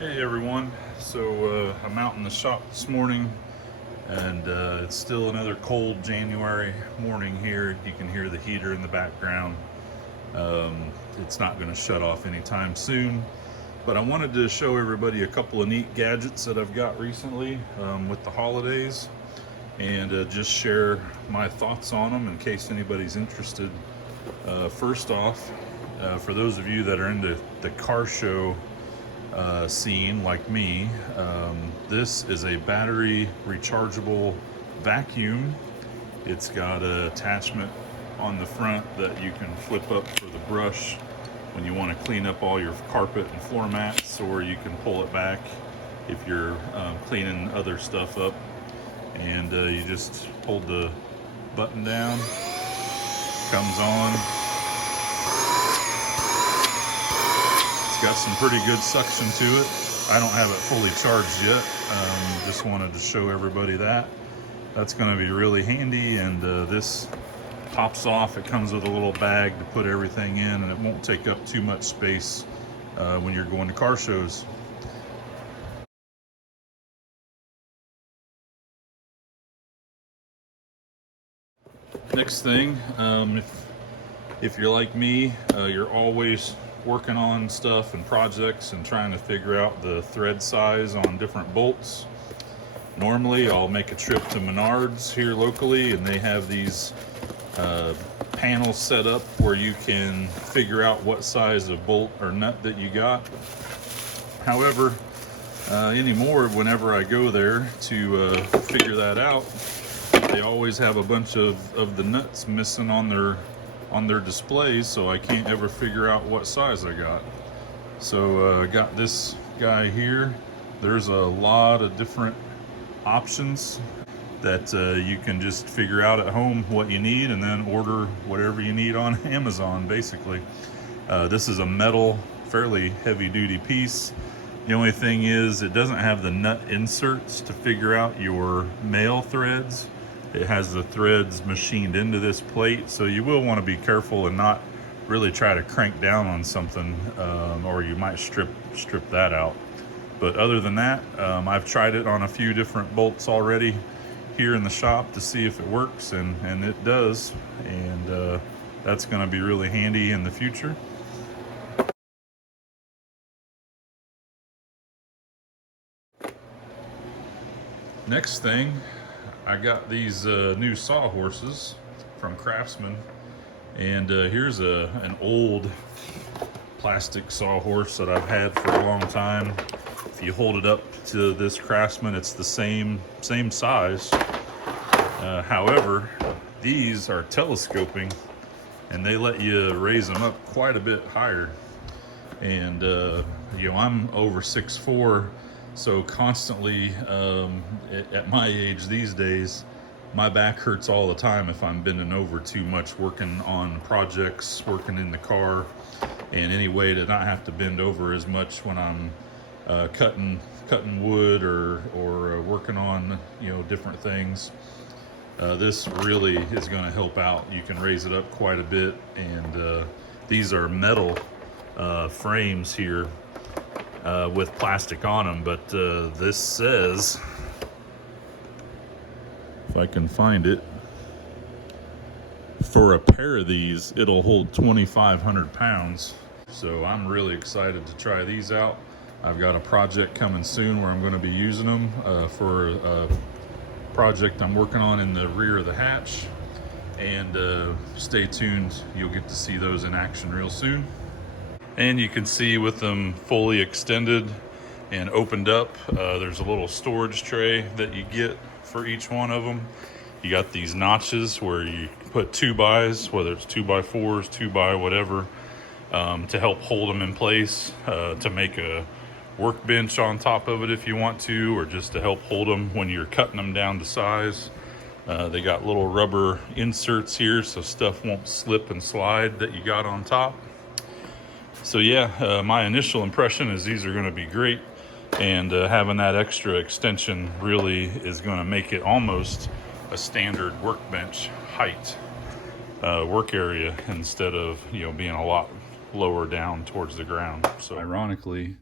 Hey everyone, so I'm out in the shop this morning and it's still another cold January morning here. You can hear the heater in the background. It's not going to shut off anytime soon, but I wanted to show everybody a couple of neat gadgets that I've got recently with the holidays and just share my thoughts on them in case anybody's interested. First off, for those of you that are into the car show scene like me, this is a battery rechargeable vacuum. It's got an attachment on the front that you can flip up for the brush when you want to clean up all your carpet and floor mats, or you can pull it back if you're cleaning other stuff up. And you just hold the button down, comes on. Got some pretty good suction to it. I don't have it fully charged yet. Just wanted to show everybody that. That's going to be really handy, and this pops off. It comes with a little bag to put everything in, and it won't take up too much space when you're going to car shows. Next thing, if you're like me, you're always working on stuff and projects and trying to figure out the thread size on different bolts. Normally I'll make a trip to Menards here locally, and they have these panels set up where you can figure out what size of bolt or nut that you got. However, anymore, whenever I go there to figure that out, they always have a bunch of the nuts missing on their displays, so I can't ever figure out what size I got. So I got this guy here. There's a lot of different options that you can just figure out at home what you need and then order whatever you need on Amazon, basically. This is a metal, fairly heavy duty piece. The only thing is it doesn't have the nut inserts to figure out your male threads. It has the threads machined into this plate, so you will want to be careful and not really try to crank down on something, or you might strip that out. But other than that, I've tried it on a few different bolts already here in the shop to see if it works, and it does, and that's going to be really handy in the future. Next thing, I got these new sawhorses from Craftsman, and here's an old plastic sawhorse that I've had for a long time. If you hold it up to this Craftsman, it's the same size. However, these are telescoping, and they let you raise them up quite a bit higher. And I'm over 6'4", so constantly at my age these days, my back hurts all the time if I'm bending over too much, working on projects, working in the car, and any way to not have to bend over as much when I'm cutting wood or working on different things. This really is going to help out. You can raise it up quite a bit, and these are metal frames here with plastic on them, but this says, if I can find it, for a pair of these it'll hold 2,500 pounds. So I'm really excited to try these out. I've got a project coming soon where I'm going to be using them for a project I'm working on in the rear of the hatch, and stay tuned, you'll get to see those in action real soon. And you can see with them fully extended and opened up, there's a little storage tray that you get for each one of them. You got these notches where you put 2x, whether it's 2x4s, 2x whatever, to help hold them in place, to make a workbench on top of it if you want to, or just to help hold them when you're cutting them down to size. They got little rubber inserts here so stuff won't slip and slide that you got on top. So yeah, my initial impression is these are going to be great, and having that extra extension really is going to make it almost a standard workbench height work area, instead of being a lot lower down towards the ground. So ironically,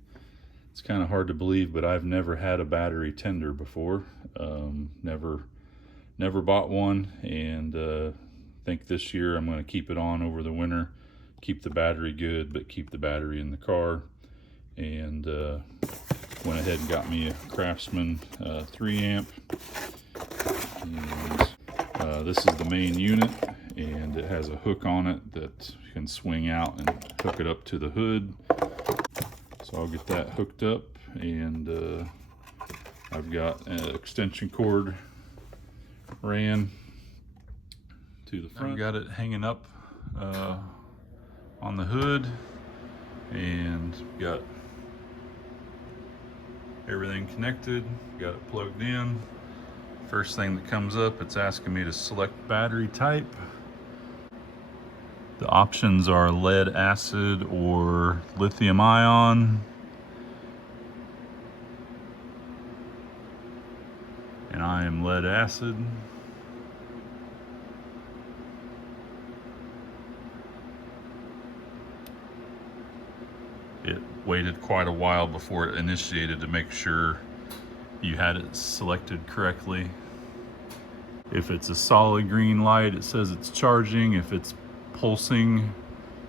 It's kind of hard to believe, but I've never had a battery tender before. Never bought one, and think this year I'm going to keep it on over the winter, keep the battery good, but keep the battery in the car. And went ahead and got me a Craftsman 3 amp. And this is the main unit, and it has a hook on it that you can swing out and hook it up to the hood. So I'll get that hooked up, and I've got an extension cord ran to the front. I've got it hanging up on the hood, and got everything connected, got it plugged in. First thing that comes up, it's asking me to select battery type. The options are lead acid or lithium ion. And I am lead acid. It waited quite a while before it initiated to make sure you had it selected correctly. If it's a solid green light, it says it's charging. If it's pulsing,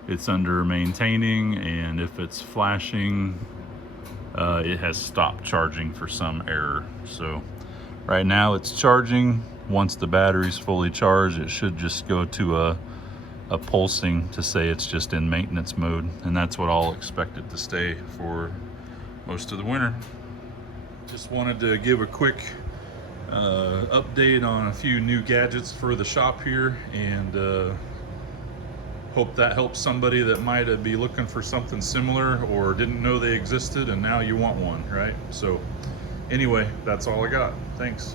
it's under maintaining, and if it's flashing, it has stopped charging for some error. So right now it's charging. Once the battery's fully charged, it should just go to a pulsing to say it's just in maintenance mode, and that's what I'll expect it to stay for most of the winter. Just wanted to give a quick update on a few new gadgets for the shop here, and hope that helps somebody that might be looking for something similar or didn't know they existed and now you want one, right? So anyway, that's all I got. Thanks.